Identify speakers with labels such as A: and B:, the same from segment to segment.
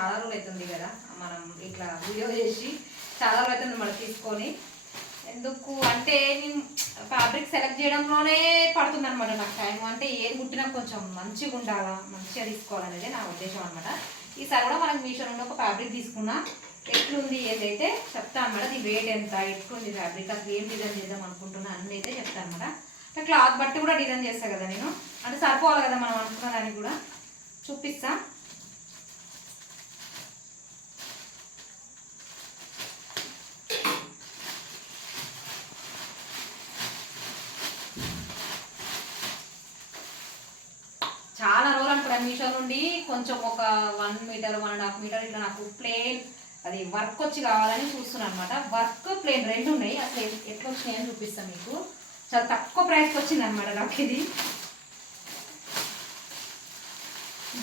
A: చాలా రోజులు అవుతుంది కదా మనం ఇట్లా వీడియో చేసి చాలా రోజులు అవుతుంది మనం తీసుకొని. ఎందుకు అంటే నేను ఫ్యాబ్రిక్ సెలెక్ట్ చేయడంలోనే పడుతుంది అనమాట నాకు టైం అంటే ఏది కుట్టినా కొంచెం మంచిగా ఉండాలా మంచిగా తీసుకోవాలనేది నా ఉద్దేశం అనమాట ఈసారి కూడా మనకి మీషో నుండి ఒక ఫ్యాబ్రిక్ తీసుకున్నా ఎట్లుంది ఏదైతే చెప్తా అనమాట దీని రేట్ ఎంత ఎట్లుంది ఫ్యాబ్రిక్ అసలు ఏం డిజైన్ చేద్దాం అనుకుంటున్నా అన్నీ అయితే చెప్తాను అనమాట అంటే క్లాత్ బట్టి కూడా డిజైన్ చేస్తాను కదా నేను. అంటే సరిపోవాలి కదా మనం అనుకున్న దానికి కూడా. చూపిస్తాను చాలా రోజులు అనుకున్నా. మీషో నుండి కొంచెం ఒక one metre one and half metre ఇట్లా నాకు ప్లేన్ అది వర్క్ వచ్చి కావాలని చూస్తున్నాను అనమాట వర్క్ ప్లేన్ రెండు ఉన్నాయి. అసలు ఎట్లా వచ్చినాయని చూపిస్తాను మీకు. చాలా తక్కువ ప్రైస్కి వచ్చింది అనమాట నాకు ఇది.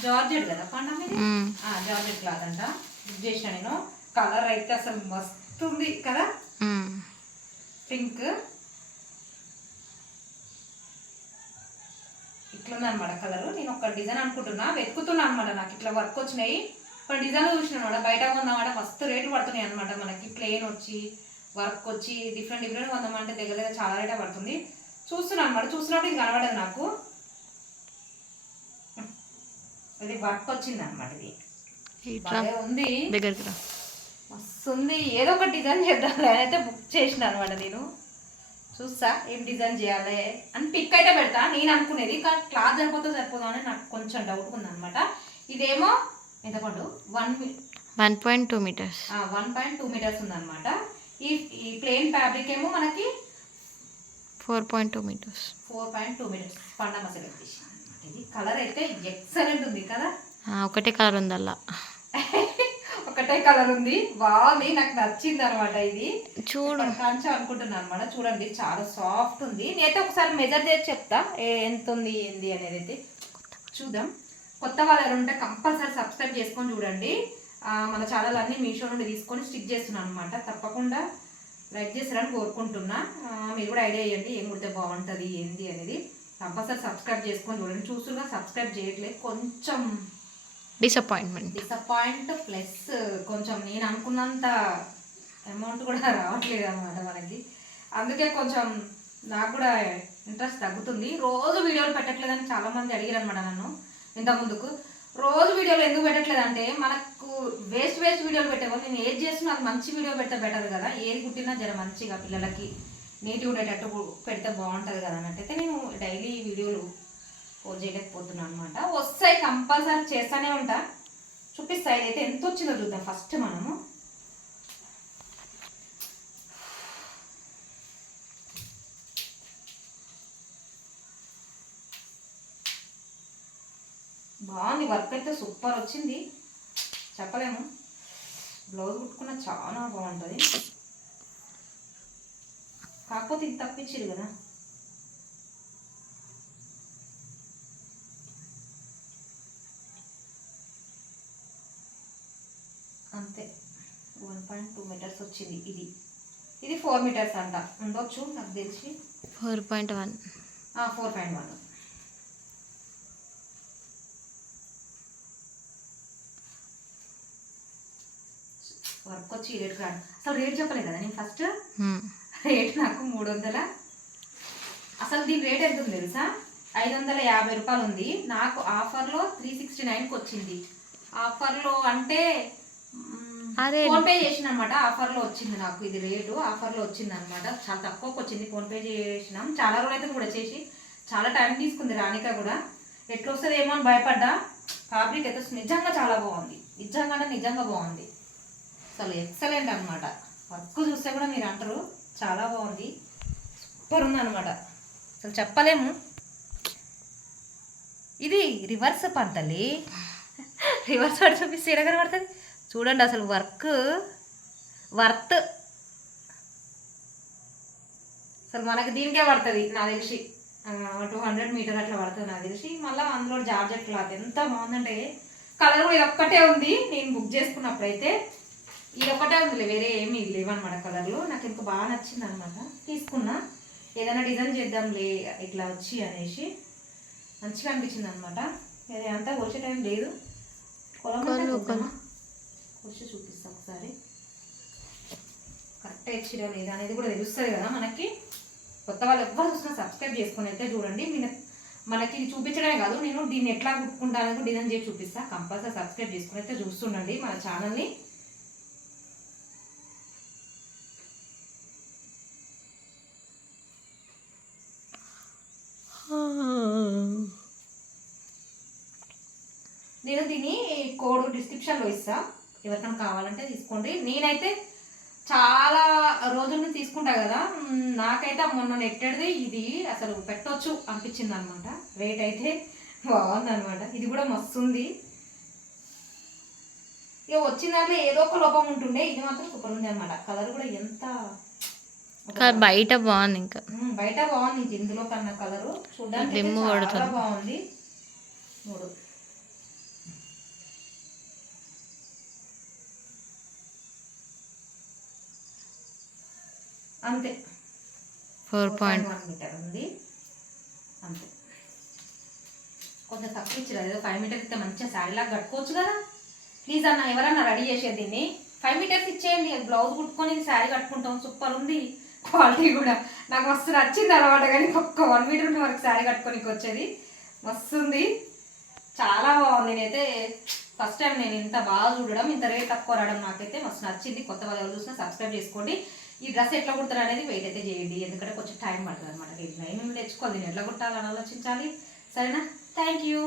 A: జార్జెట్ కదా పండ జార్జెట్ క్లాత్ అంట. బుక్ చేసిన నేను. కలర్ అయితే అసలు మస్తు ఉంది కదా. పింక్ ఇట్లుంది అనమాట కలర్. నేను ఒక డిజైన్ అనుకుంటున్నా. వెతుకుతున్నా అనమాట నాకు. ఇట్లా వర్క్ వచ్చినాయి. ఒక డిజైన్ చూసిన అనమాట బయట కొందామంటే మస్తు రేటు పడుతున్నాయి అనమాట మనకి. ప్లెయిన్ వచ్చి వర్క్ వచ్చి డిఫరెంట్ డిఫరెంట్ కొందామంటే దగ్గర దగ్గర చాలా రేటే పడుతుంది. చూస్తున్నాను అనమాట చూసినప్పుడు ఇది కనబడదు నాకు. ఇది వర్క్ వచ్చింది అనమాట ఇది. ఉంది.
B: దగ్గరికి రా.
A: మస్తు ఉంది. ఏదో ఒక డిజైన్ చేద్దాం. అయితే బుక్ చేసిన అనమాట నేను. చూస్తా ఏం డిజైన్ చేయాలి అని పిక్ అయితే పెడతా. నేను అనుకునేది కానీ క్లాత్ సరిపోతే సరిపోదా అని నాకు కొంచెం డౌట్ ఉంది అనమాట ఇదేమో ఎంత పండు one
B: one point two metres
A: one point two metres ఉందన్నమాట. ఈ ఈ ప్లెయిన్ ఫ్యాబ్రిక్ ఏమో మనకి
B: four point two metres
A: four point two metres పండమ్మ select అన్నమాట ఇది కలర్ అయితే ఎక్సలెంట్ ఉంది కదా?
B: ఒకటే కలర్ ఉంది
A: ఒకటే కలర్ ఉంది. బాగుంది నాకు నచ్చింది అనమాట ఇది.
B: చూడు.
A: కంచం అనుకుంటున్నాను అనమాట చూడండి చాలా సాఫ్ట్ ఉంది. నేనైతే ఒకసారి మెజర్ చేసి చెప్తా. ఏ- ఎంత ఉంది ఏంది అనేది అయితే చూద్దాం. కొత్త వాళ్ళు ఉంటే కంపల్సరీ సబ్స్క్రైబ్ చేసుకొని చూడండి. మన ఛానల్ అన్ని మీషో నుండి తీసుకొని స్టిక్ చేస్తున్నాను అనమాట తప్పకుండా లైక్ చేస్తారని కోరుకుంటున్నా. మీరు కూడా ఐడియా ఇవ్వండి. ఏం కుడితే బాగుంటుంది ఏంది అనేది. కంపల్సరీ సబ్స్క్రైబ్ చేసుకొని చూడండి. చూస్తున్నా సబ్స్క్రైబ్ చేయట్లేదు. కొంచెం
B: డిసప్పాయింట్మెంట్
A: డిసప్పాయింట్ ప్లస్ కొంచెం నేను అనుకున్నంత అమౌంట్ కూడా రావట్లేదు అనమాట మనకి. అందుకే కొంచెం నాకు కూడా ఇంట్రెస్ట్ తగ్గుతుంది. రోజు వీడియోలు పెట్టట్లేదని చాలా మంది అడిగారు అనమాట నన్ను ఇంతకుముందుకు. రోజు వీడియోలు ఎందుకు పెట్టట్లేదు అంటే మనకు వేస్ట్ వేస్ట్ వీడియోలు పెట్టేవాళ్ళు నేను ఏది చేసినా అది మంచి వీడియో పెడితే బెటర్ కదా. ఏది కుట్టినా జర మంచిగా పిల్లలకి నీట్గా ఉండేటట్టు పెడితే బాగుంటుంది కదా అన్నట్టయితే నేను డైలీ వీడియోలు పోస్ట్ చేయలేకపోతున్నాను అనమాట వస్తాయి కంపల్సరీ చేస్తూనే ఉంటా. చూపిస్తా ఇదైతే ఎంత వచ్చిందో చూద్దాం ఫస్ట్ మనము. బాగుంది వర్క్ అయితే సూపర్ వచ్చింది. చెప్పలేము. బ్లౌజ్ కుట్టుకున్న చాలా బాగుంటుంది. కాకపోతే ఇది తప్పించారు కదా. అంతే. వన్ పాయింట్ టూ మీటర్స్ వచ్చింది ఇది. ఇది ఫోర్ మీటర్స్ అంట. ఉండొచ్చు నాకు తెలిసి.
B: Four point one.
A: Four point one. Work వచ్చి ఈ రేట్ రాడు అసలు రేట్ చెప్పలేదు కదా నేను ఫస్ట్? రేట్ నాకు మూడు వందల. అసలు దీని రేట్ ఎంత ఉంది తెలుసా? ఐదు వందల యాభై రూపాయలు ఉంది. నాకు ఆఫర్లో త్రీ సిక్స్టీ నైన్కి వచ్చింది. ఆఫర్లో అంటే
B: అరే.
A: ఫోన్ పే చేసిన అనమాట ఆఫర్లో వచ్చింది నాకు ఇది రేటు ఆఫర్లో వచ్చింది అనమాట చాలా తక్కువకి వచ్చింది ఫోన్ పే చేసినాం. చాలా రోజులు అయితే కూడా చేసి చాలా టైం తీసుకుంది రానిక కూడా. ఎట్లా వస్తుంది ఏమో అని భయపడ్డా. ఫ్యాబ్రిక్ అయితే నిజంగా చాలా బాగుంది. నిజంగా అంటే నిజంగా బాగుంది. అసలు ఎక్సలెంట్ అనమాట వర్క్ చూస్తే కూడా మీరు అంటారు చాలా బాగుంది. సూపర్ ఉందన్నమాట. అసలు చెప్పలేము. ఇది రివర్స్ పంతలి రివర్స్ పడి చూపిస్తే ఎక్కడ పడుతుంది చూడండి అసలు వర్క్ వర్త్. అసలు మనకి దీనికే పడుతుంది నాకు తెలిసి. టూ హండ్రెడ్ మీటర్ అట్లా పడుతుంది నాకు తెలిసి. మళ్ళీ అందులో జార్జెట్ క్లాత్. ఎంత బాగుందంటే కలర్ కూడా ఇది ఒక్కటే ఉంది. నేను బుక్ చేసుకున్నప్పుడైతే ఇది ఒక్కటే ఉంది వేరే ఏమీ లేవన్నమాట కలర్లు. నాకు ఇంకా బాగా నచ్చింది అనమాట తీసుకున్నా. ఏదైనా డిజైన్ చేద్దాంలే ఇట్లా వచ్చి అనేసి. మంచిగా అనిపించింది అనమాట అంతా వచ్చే టైం లేదు. కొలం అంటే
B: కొలు,
A: కొద్దామా? వచ్చి చూపిస్తా ఒకసారి. కరెక్ట్ ఇచ్చిరా లేదా అనేది కూడా తెలుస్తుంది కదా మనకి. కొత్త వాళ్ళు ఎవ్వరు చూసినా సబ్స్క్రైబ్ చేసుకుని అయితే చూడండి. నేను మనకి ఇది చూపించడమే కాదు నేను దీన్ని ఎట్లా కుట్టుకుంటానని కూడా డిజైన్ చేసి చూపిస్తా. కంపల్సరీ సబ్స్క్రైబ్ చేసుకుని అయితే చూస్తుండండి మన ఛానల్ని నేను దీన్ని కోడ్ డిస్క్రిప్షన్లో ఇస్తా. ఎవరికైనా కావాలంటే తీసుకోండి. నేనైతే చాలా రోజుల నుంచి తీసుకుంటా కదా. నాకైతే మొన్న నెట్టడిది ఇది అసలు పెట్టొచ్చు అనిపించింది అనమాట రేట్ అయితే బాగుంది అనమాట ఇది కూడా మస్తు ఉంది ఇక వచ్చిన దాంట్లో ఏదో ఒక లోపం ఉంటుండే. ఇది మాత్రం సూపర్ ఉంది అనమాట. కలర్ కూడా ఎంత
B: బయట బాగుంది ఇంకా.
A: బయట బాగుంది. ఇందులో కన్నా కలరు చూడడానికి చాలా. బాగుంది. మూడు అంతే.
B: ఫోర్ పాయింట్
A: వన్ మీటర్ ఉంది. అంతే. కొంచెం తక్కువ ఇచ్చారు ఏదో ఫైవ్ మీటర్ ఇస్తే మంచిగా శారీ లాగా కట్టుకోవచ్చు కదా. ప్లీజ్ అన్న ఎవరన్నా రెడీ చేసేది దీన్ని. ఫైవ్ మీటర్స్ ఇచ్చేయండి. బ్లౌజ్ కుట్టుకొని శారీ కట్టుకుంటాం. సూపర్ ఉంది. క్వాలిటీ కూడా. నాకు మస్తు నచ్చింది అనమాట కానీ ఒక్క వన్ మీటర్ ఉంటే వరకు శారీ కట్టుకోనికి వచ్చేది. మస్తు ఉంది. చాలా బాగుంది. నేనైతే ఫస్ట్ టైం నేను ఇంత బాగా చూడడం ఇంత రేట్ తక్కువ రావడం నాకైతే మస్తు నచ్చింది. కొత్త వాళ్ళు చూసిన సబ్స్క్రైబ్ చేసుకోండి. ఈ డ్రెస్ ఎట్లా కుడతారు అనేది వెయిట్ అయితే చేయండి. ఎందుకంటే కొంచెం టైం పడుతుంది అనమాట నేను తెచ్చుకోవాలి? నేను ఎట్లా కుట్టాలని ఆలోచించాలి? సరేనా? Thank you